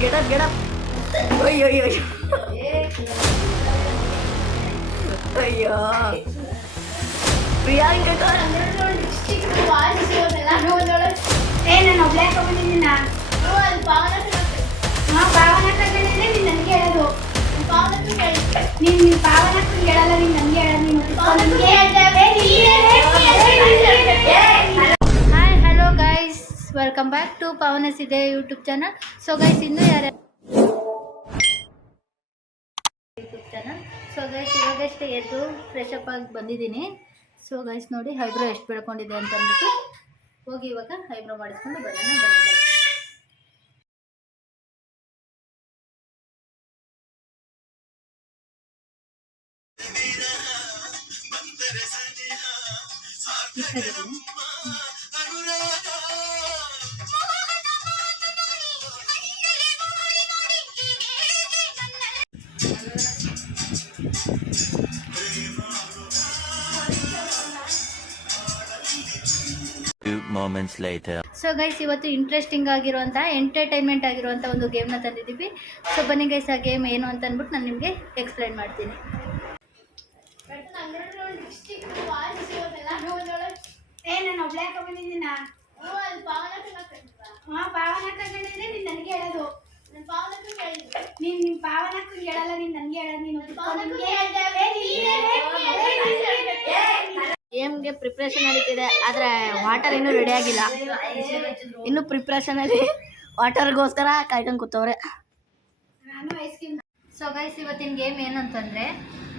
get up, get up. ಅಯ್ಯೋ ಅಯ್ಯೋ ಅಯ್ಯೋ ಪ್ರಿಯಾಂಕ ನಾನು ಒಬ್ಳೆ ತಗೊಂಡಿದ್ದೀನ ಭಾವನ ತಗೊಂಡಿದ್ದೆ ನೀನು ನನಗೆ ಹೇಳೋದು ನೀನು ಭಾವನ ಹೇಳಲ್ಲ ನೀನು ನನಗೆ ಹೇಳೋದು hi hello guys welcome back to Pavan's ಇದೆ ಯೂಟ್ಯೂಬ್ ಚಾನಲ್. ಸೊ ಗೈಸ್ ಇನ್ನೂ ಯಾರು ಯೂಟ್ಯೂಬ್ ಚಾನಲ್. ಸೊ ಗೈಸ್ ಇವಾಗಷ್ಟೇ ಎದ್ದು ಫ್ರೆಶ್ ಅಪ್ ಆಗಿ ಬಂದಿದ್ದೀನಿ. ಸೊ ಗೈಸ್ ನೋಡಿ ಐಬ್ರೋ ಎಷ್ಟು ಬೆಳ್ಕೊಂಡಿದೆ ಅಂತ ಅಂದ್ಬಿಟ್ಟು ಹೋಗಿ ಇವಾಗ ಐಬ್ರೋ ಮಾಡಿಸ್ಕೊಂಡು ಬರೋಣ ಬಂದಿದ್ದೆ. ಸೊ ಗೈಸ್ ಇವತ್ತು ಇಂಟ್ರೆಸ್ಟಿಂಗ್ ಆಗಿರುವಂಥ ಎಂಟರ್ಟೈನ್ಮೆಂಟ್ ಆಗಿರುವಂಥ ಒಂದು ಗೇಮ್ನ ತಂದಿದ್ದೀವಿ. ಸೊ ಬನ್ನಿ ಗೈಸ್ ಆ ಗೇಮ್ ಏನು ಅಂತ ಅಂದ್ಬಿಟ್ಟು ನಾನು ನಿಮಗೆ ಎಕ್ಸ್ಪ್ಲೈನ್ ಮಾಡ್ತೀನಿ. ನಾನು ಒಬ್ಳೆ ತಗೊಂಡಿದ್ದೀನ ಭಾವನ ತಗೊಂಡಿದ್ದೆ ನೀನು ನನಗೆ ಹೇಳೋದು ನೀನು ನಿಮ್ಮ ಭಾವನ ಹೇಳಲ್ಲ ನೀನು ನನಗೆ ಹೇಳೋದು ಗೇಮ್ಗೆ ಪ್ರಿಪ್ರೇಷನ್ ನಡೀತಿದೆ, ಆದರೆ ವಾಟರ್ ಇನ್ನೂ ರೆಡಿ ಆಗಿಲ್ಲ. ಇನ್ನೂ ಪ್ರಿಪ್ರೇಷನಲ್ಲಿ ವಾಟರ್ಗೋಸ್ಕರ ಕಾಯ್ಕೊಂಡು ಕೂತವ್ರೆ. ನಾನು ಐಸ್ ಕ್ರೀಮ್. ಸೊ ಗೈಸ್ ಇವತ್ತಿನ ಗೇಮ್ ಏನಂತಂದರೆ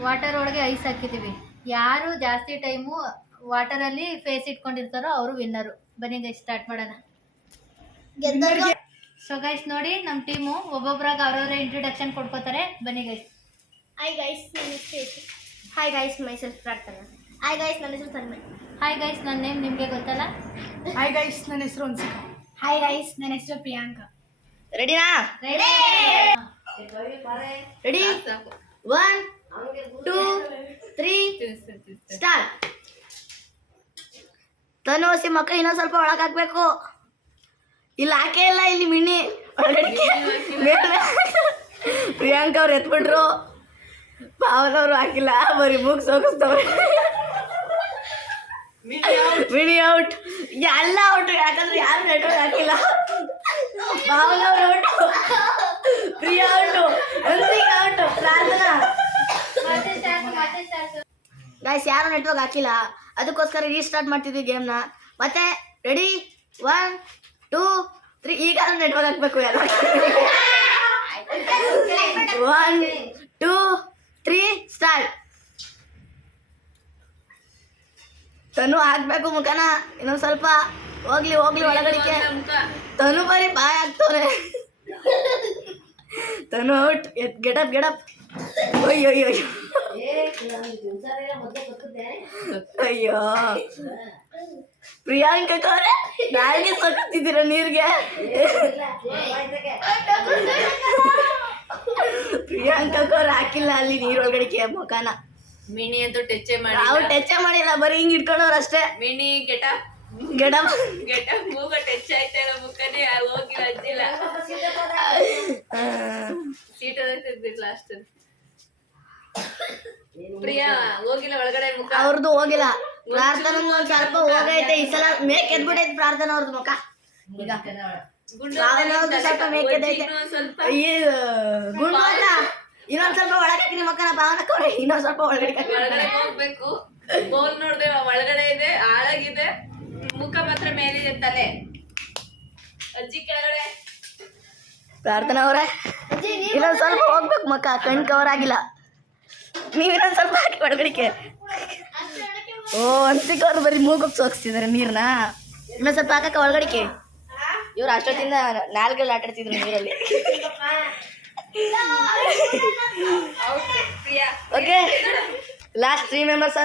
ವಾಟರ್ ಒಳಗೆ ಐಸ್ ಹಾಕಿದ್ದೀವಿ. ಯಾರು ಜಾಸ್ತಿ ಟೈಮು ವಾಟರಲ್ಲಿ ಫೇಸ್ ಇಟ್ಕೊಂಡಿರ್ತಾರೋ ಅವರು ವಿನ್ನರು. ಬನ್ನಿ ಗೈಸ್ ಸ್ಟಾರ್ಟ್ ಮಾಡೋಣ. ಸೊ ಗೈಸ್ ನೋಡಿ ನಮ್ಮ ಟೀಮು ಒಬ್ಬೊಬ್ಬರಾಗ ಅವ್ರವರೇ ಇಂಟ್ರೊಡಕ್ಷನ್ ಕೊಡ್ಕೋತಾರೆ. ಬನ್ನಿ ಗೈಸ್. ಹಾಯ್ ಗೈಸ್ ನನ್ನ ಹೆಸರು ಹಾಯ್ ಗೈಸ್ ಮೈ ಸೆಲ್ಫ್ ಪ್ರಾರ್ಥನಾ. ಹಾಯ್ ಗೈಸ್ ನನ್ನ ಹೆಸರು ತನ್ಮಯ್. ಹಾಯ್ ಗೈಸ್ ನನ್ನ ನೇಮ್ ನಿಮಗೆ ಗೊತ್ತಲ್ಲ. ಹಾಯ್ ಗೈಸ್ ನನ್ನ ಹೆಸರು ಅನ್ಸಿಕಾ. ಹಾಯ್ ಗೈಸ್ ನನ್ನ ಹೆಸರು ಪ್ರಿಯಾಂಕಾ. ರೆಡಿನಾ? ರೆಡಿ. 1 2 3 ಸ್ಟಾರ್ಟ್. ತನು ಹಸಿ ಮಕ್ಕ ಇನ್ನೊಂದು ಸ್ವಲ್ಪ ಒಳಗೆ ಹಾಕ್ಬೇಕು. ಇಲ್ಲಿ ಹಾಕೇ ಇಲ್ಲ, ಇಲ್ಲಿ ಮಿನಿ ಪ್ರಿಯಾಂಕಾ ಅವ್ರು ಎತ್ಬಿಟ್ರು, ಪಾವನವ್ರು ಹಾಕಿಲ್ಲ, ಬರೀ ಮೂಗ್ ಸೋಗಿಸ್ತವ್ರೆ. Mini out. ಎಲ್ಲ ಔಟ್, ಯಾಕಂದ್ರೆ ಯಾರು ನೆಟ್ವರ್ಕ್ ಹಾಕಿಲ್ಲ. ಪಾವನವ್ರು out, Priya out, Hansika out, Prarthana. Guys ಯಾರು ನೆಟ್ವರ್ಕ್ ಹಾಕಿಲ್ಲ, ಅದಕ್ಕೋಸ್ಕರ ರೀಸ್ಟಾರ್ಟ್ ಮಾಡ್ತಿದ್ವಿ ಗೇಮ್ನ. ಮತ್ತೆ ರೆಡಿ 1 2 3 ಈಗ ನೆಟ್ವರ್ಕ್ ಹಾಕ್ಬೇಕು. ಎಲ್ಲ 1 2 3 ಸ್ಟಾರ್ಟ್. ತನು ಹಾಕ್ಬೇಕು ಮುಖನ, ಇನ್ನೊಂದು ಸ್ವಲ್ಪ ಹೋಗ್ಲಿ ಒಳಗಡಿಕೆ. ತನು ಬರೀ ಬಾಯ್ ಆಗ್ತವ್ರೆ. ತನು ಔಟ್. ಗೆಟಪ್ ಅಯ್ಯೋ ಅಯ್ಯೋ ಅಯ್ಯೋ ಪ್ರಿಯಾಂಕಾ ಅವರೇ ನಾಯಿಗೆ ಸೊಕ್ತಿದ್ದೀರ ನೀರಿಗೆ. ಪ್ರಿಯಾಂಕಾ ಅವ್ರು ಹಾಕಿಲ್ಲ ಅಲ್ಲಿ ನೀರೊಳಗಡಿಕೆ ಮುಖಾನ. ಮಿನಿ ಅಂತೂ ಟೆಚ್ಚೇ ಮಾಡಿ, ನಾವು ಟೆಚ್ಚೇ ಮಾಡಿಲ್ಲ, ಬರೀ ಹಿಂಗ್ ಇಟ್ಕೊಂಡವ್ರು ಅಷ್ಟೇ. ಮಿನಿ ಗೆಟ ಮೂಗ ಟಚ್ ಆಯ್ತಾ ಇಲ್ಲ, ಮುಖನೇ ಹೋಗಿಲ್ಲ, ಹಚ್ಚಿಲ್ಲ, ಸೀಟ ತೆಗ್ದಿಲ್ಲ ಅಷ್ಟು. ಪ್ರಿಯಾ ಹೋಗಿಲ್ಲ ಒಳಗಡೆ ಮುಖ, ಅವ್ರದ್ದು ಹೋಗಿಲ್ಲ. ಪ್ರಾರ್ಥನಾ ಒಂದ್ ಸ್ವಲ್ಪ ಹೋಗೈತೆ ಈ ಸಲ, ಮೇಕ್ ಎದ್ಬಿಟ್ಟೈತೆ ಪ್ರಾರ್ಥನಾ ಅವ್ರದ್ದು ಮುಖ. ಈಗ ಪ್ರಾರ್ಥನಾ ಅವ್ರದ್ದು ಸ್ವಲ್ಪ ಮೇಕ್ ಎದ್ದೈತೆ, ಗುಂಡು ಅಂತ. ಇನ್ನೊಂದ್ ಸ್ವಲ್ಪ ಒಳಗೆ ಹಾಕಿ ನಿಮ್ಮ ಮಕ್ಕನ ಭಾವನಕ್ಕ ಅವ್ರೆ, ಇನ್ನೊಂದ್ ಸ್ವಲ್ಪ ಒಳಗಡೆ ಹೋಗ್ಬೇಕು. ಗೋಲ್ ನೋಡ್ದೆ ಒಳಗಡೆ ಇದೆ, ಆಳಾಗಿದೆ, ಮುಖ ಮಾತ್ರ ಮೇಲಿದೆ, ತಲೆ ಅಜ್ಜಿ ಕೆಳಗಡೆ. ಪ್ರಾರ್ಥನಾ ಅವ್ರೆ ಇನ್ನೊಂದ್ ಸ್ವಲ್ಪ ಹೋಗ್ಬೇಕು ಮಕ್ಕ, ಕಣ್ ಕವರ್ ಆಗಿಲ್ಲ. ನೀವ್ ಇನ್ನೊಂದ್ ಸ್ವಲ್ಪ ಹಾಕಿ ಒಳಗಡಿಕೆ. ಓ ಹನ್ಸಿಕಾ ಅವ್ರು ಬರೀ ಮೂಗಕ್ಕೆ ಸೋಗಿಸ್ತಿದಾರೆ ನೀರ್ನ. ಇನ್ನೊಂದ್ ಸ್ವಲ್ಪ ಹಾಕಕ್ಕ ಒಳಗಡಿಕೆ. ಇವ್ರು ಅಷ್ಟೊತ್ತಿಂದ ನಾಲ್ಗೆಲ್ಲ ಆಟಾಡ್ತಿದ್ರು ನೀರಲ್ಲಿ. ಓಕೆ ಲಾಸ್ಟ್ 3 ಮೆಂಬರ್ಸ್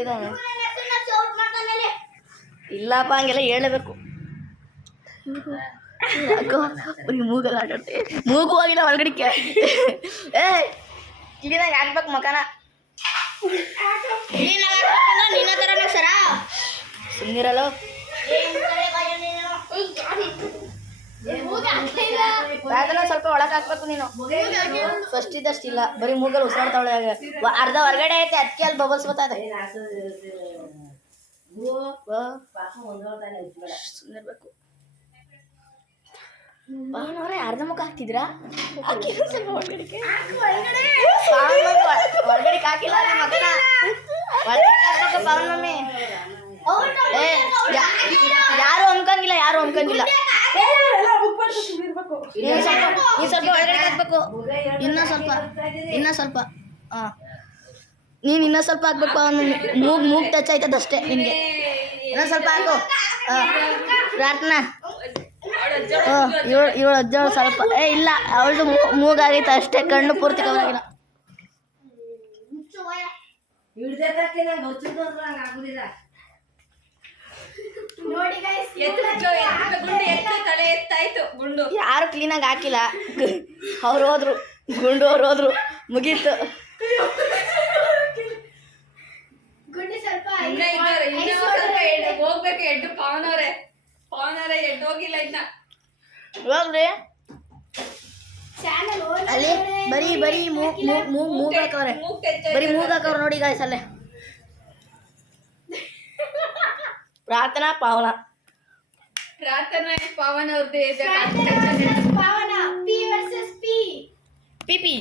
ಇದಾನೆ. ಇಲ್ಲಪ್ಪ ಹಂಗೆಲ್ಲ ಹೇಳಬೇಕು. ಮೂಗಲ್ಲ ಆಟಾಡ್ತೀವಿ, ಮೂಗು ಹೋಗಿಲ್ಲ ಒಳಗಡಿಕೆ. ಕ್ಲೀನಾಗಿ ಹಾಕ್ಬೇಕು ಮಕನ. ನಿನ್ನ ಥರನ ಸರ ಸುಮ್ಮನಿರಲ್ಲ. ಪ್ರಾರ್ಥನಾ ಸ್ವಲ್ಪ ಒಳಗೆ ಹಾಕ್ಬೇಕು ನೀನು. ಫಸ್ಟ್ ಇದ್ದಷ್ಟು ಇಲ್ಲ, ಬರೀ ಮೂಗಲ್ಲಿ ಉಸಿರಾಡ್ತಾವಳೆ. ಅರ್ಧ ಹೊರಗಡೆ ಐತೆ, ಅದಕ್ಕೆ ಅಲ್ಲಿ ಬಬಲ್ಸ್ ಬರ್ತದೆ. ಸುಮ್ಮನಿರ್ಬೇಕು. ಅವನವ್ರೆ ಅರ್ಧ ಮುಖ ಹಾಕ್ತಿದ್ರಾ? ಸ್ವಲ್ಪ ಹೊರಗಡೆ ಹಾಕಿಲ್ಲ ಮಗನ, ಹೊರಗಡೆ ಹಾಕ್ಬೇಕು ಪವನ್ ಮಮ್ಮಿ. ಯಾರು ಅನ್ಕಂಗಿಲ್ಲ, ಯಾರು ಅನ್ಕಂಗಿಲ್ಲ. ನೀ ಸ್ವಲ್ಪ ಒಳಗಡೆ ಹಾಕ್ಬೇಕು, ಇನ್ನೂ ಸ್ವಲ್ಪ ಹಾ, ನೀನು ಇನ್ನೂ ಸ್ವಲ್ಪ ಹಾಕ್ಬೇಕು. ಅವನು ಮೂಗ್ ಟಚ್ ಆಯ್ತದ ಅಷ್ಟೇ ನಿನಗೆ. ಇನ್ನೊಂದು ಸ್ವಲ್ಪ ಹಾಕು. ಪ್ರಾರ್ಥನಾ ಇವಳು ಅಜ್ಜವಳು ಸ್ವಲ್ಪ ಇಲ್ಲ, ಅವಳದು ಮೂಗಾಗೈತೆ ಅಷ್ಟೇ, ಕಣ್ಣು ಪೂರ್ತಿ ಕವರ್ ಆಗಿಲ್ಲ. ನೋಡಿ guys, ತಲೆ ಎತ್ತಾಯ್ತು ಗುಂಡು. ಯಾರು ಕ್ಲೀನಾಗಿ ಹಾಕಿಲ್ಲ, ಅವ್ರು ಹೋದ್ರು, ಗುಂಡು ಅವ್ರು ಹೋದ್ರು, ಮುಗೀತು. ಗುಂಡಿ ಸ್ವಲ್ಪ ಹೋಗ್ಬೇಕು. ಎಡ್ಡು ಪವನವ್ರೆ ಎಡ್ಡು ಹೋಗಿಲ್ಲ ಇನ್ನ. ಹೋಗ್ರಿ ಚಾನಲ್ ಅಲ್ಲಿ ಬರೀ ಮೂಗ್ ಹಾಕವ್ರೆ, ಬರೀ ಮೂಗ್ ಹಾಕವ್ರೆ ನೋಡಿ ಗಾಯ್ಸ್ ಅಲ್ಲೇ. ಪ್ರಾರ್ಥನಾ ಪಾವನ ಪವನ್ ಅವ್ರದ್ದು ಪಾವನ ಪಿ ವರ್ಸಸ್ ಪಿ. ಪಿಪಿ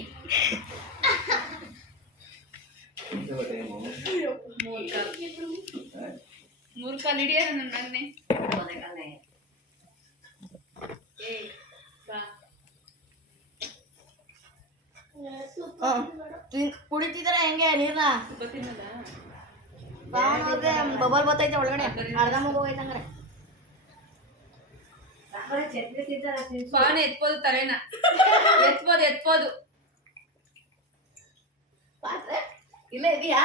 ಮೂರ್ಖ ಹಿಡಿಯ ನನ್ನ ಮಗನೇ. ಕುಡಿತಿದಾರೆ ಹೆಂಗೆ ನೀರ್ನ? ಗೊತ್ತಿಲ್ಲ ಪಾವನ ಅವ್ರಿಗೆ ಬಬಲ್ ಬತ್ತೈತೆ ಒಳಗಡೆ, ಅರ್ಧ ಮೂಗು ಹೋಗೈತೆ ಹಂಗಾರೆ. ಪವನ ಎತ್ಬೋದು ತಲೆನ, ಎತ್ಬೋದು. ಪಾತ್ರೆ ಇಲ್ಲ ಇದೆಯಾ?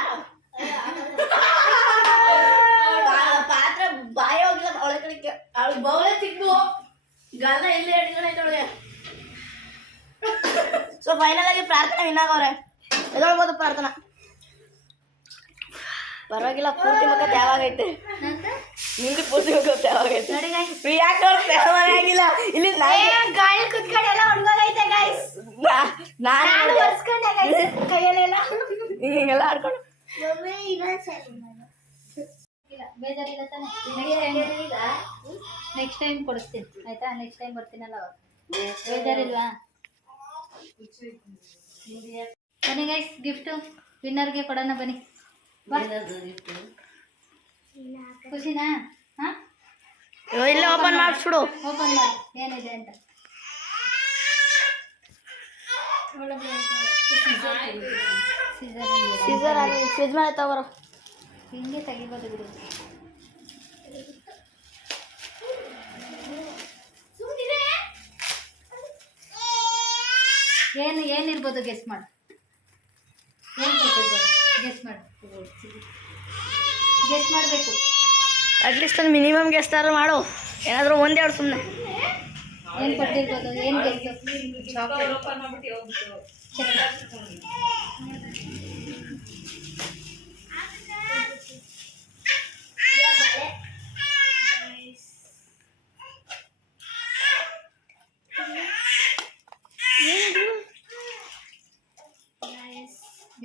ಪಾತ್ರೆ ಬಾಯಿ ಹೋಗಿಲ್ಲ ಒಳಗಡೆ, ಅವಳು ಬೌಲೆ ಸಿಕ್ಕು ಗಲ್ಲ ಇಲ್ಲೇ ಹಿಡ್ಕೊಂಡೈತೆ ಅವಳಿಗೆ. ಸೊ ಫೈನಲ್ ಆಗಿ ಪ್ರಾರ್ಥನಾ ವಿನ್ನಾಗವ್ರೆ. ಎದೊಳ್ಬೋದು ಪ್ರಾರ್ಥನಾ? ಪರವಾಗಿಲ್ಲ, ಪೂರ್ತಿ ಮುಖ ತ್ಯಾವಾಗೈತೆ. ನಿಂದು ಪೂರ್ತಿ ಮುಖ ತ್ಯಾವಾಗೈತೆ. ಯಾಕೆ ಅವ್ರು ತ್ಯಾವಾಗೇ ಆಗಿಲ್ಲ? ಇಲ್ಲಿ ಗಾಳಿ ಕುತ್ಕೊಂಡು ಎಲ್ಲ ಒಣಗೋಗೈತೆ ಗೈಸ್. ನಾನು ಒರೆಸ್ಕೊಂಡೆ ಗೈಸ್ ಕೈಯಲ್ಲೆಲ್ಲ. ಹಿಂಗೆಲ್ಲ ಆಡ್ಕೊಂಡು ಬೇಜಾರಿಲ್ಲ ತಾನೆ? ನೆಕ್ಸ್ಟ್ ಟೈಮ್ ಕೊಡಿಸ್ತೀನಿ ಆಯ್ತಾ? ನೆಕ್ಸ್ಟ್ ಟೈಮ್ ಬರ್ತೀನಲ್ಲ ಅವಾಗ. ಬೇಜಾರಿಲ್ವಾ? ಬನ್ನಿ ಗೈಸ್, ಗಿಫ್ಟು ವಿನ್ನರ್ಗೆ ಕೊಡೋಣ ಬನ್ನಿ. ಖುಷಿನಾ? ಹಾಂ, ಇಲ್ಲೇ ಓಪನ್ ಮಾಡಿಸ್ಬಿಡು. ಓಪನ್ ಮಾಡಿ ಏನಿದೆ ಅಂತ. ಸೀಸರ್ ಆಗಿ ಫ್ರಿಜ್ ಮೇಲೆ ತಗೋರು. ಹಿಂಗೆ ತೆಗಿಬೋದು ಬಿಡು. ಏನಿರ್ಬೋದು ಗೆಸ್ ಮಾಡು. ಏನು ಕೊಟ್ಟಿರ್ಬೋದು ಗೆಸ್ ಮಾಡು. ಗೆಸ್ ಮಾಡಬೇಕು. ಅಟ್ಲೀಸ್ಟ್ ಒಂದು ಮಿನಿಮಮ್ ಗೆಸ್ಟಾರು ಮಾಡು, ಏನಾದರೂ ಒಂದೆರಡು ಸುಮ್ಮನೆ. ಏನು ಕೊಟ್ಟಿರ್ಬೋದು? ಏನು ಗೆಸ್? ಓಪನ್ ಮಾಡ್ಬಿಟ್ಟು ಹೋಗ್ಬಿಟ್ಟು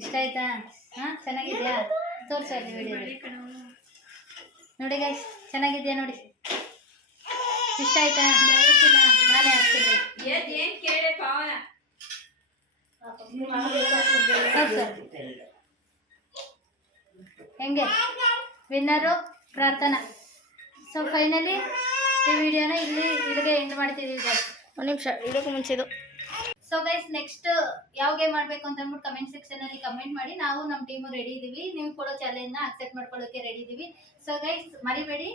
ಇಷ್ಟ ಆಯ್ತಾ? ಹಾಂ, ಚೆನ್ನಾಗಿದೆಯಾ? ತೋರಿಸಿ ಅಲ್ಲಿ ವಿಡಿಯೋದಲ್ಲಿ ನೋಡಿ ಗೈಸ್, ಚೆನ್ನಾಗಿದೆಯಾ ನೋಡಿ. ಇಷ್ಟ ಆಯ್ತಾ? ನಾನೇ ಹಾಕ್ತೀನಿ. ಏನ್ ಕೇಳಿ ಪವನ ಹೆಂಗೆ ವಿನ್ನರು ಪ್ರಾರ್ಥನಾ. ಸೊ ಫೈನಲಿ ಈ ವಿಡಿಯೋನ ಇಲ್ಲಿಗೆ ಎಂಡ್ ಮಾಡ್ತಿದ್ದೀವಿ ಗೈಸ್. ಒಂದು ನಿಮಿಷ ಇಡೋಕ್ಕೂ ಮುಂಚೆದು. ಸೊ ಗೈಸ್, ನೆಕ್ಸ್ಟ್ ಯಾವ ಗೇಮ್ ಮಾಡಬೇಕು ಅಂತ ಅಂದ್ಬಿಟ್ಟು ಕಮೆಂಟ್ ಸೆಕ್ಷನಲ್ಲಿ ಕಮೆಂಟ್ ಮಾಡಿ. ನಾವು ನಮ್ಮ ಟೀಮು ರೆಡಿ ಇದ್ದೀವಿ, ನೀವು ಕೊಡೋ ಚಾಲೆಂಜ್ನ ಅಕ್ಸೆಪ್ಟ್ ಮಾಡ್ಕೊಳ್ಳೋಕ್ಕೆ ರೆಡಿ ಇದ್ದೀವಿ. ಸೊ ಗೈಸ್, ಮರಿಬೇಡಿ,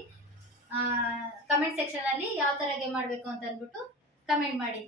ಕಮೆಂಟ್ ಸೆಕ್ಷನಲ್ಲಿ ಯಾವ ಥರ ಗೇಮ್ ಮಾಡಬೇಕು ಅಂತ ಅಂದ್ಬಿಟ್ಟು ಕಮೆಂಟ್ ಮಾಡಿ.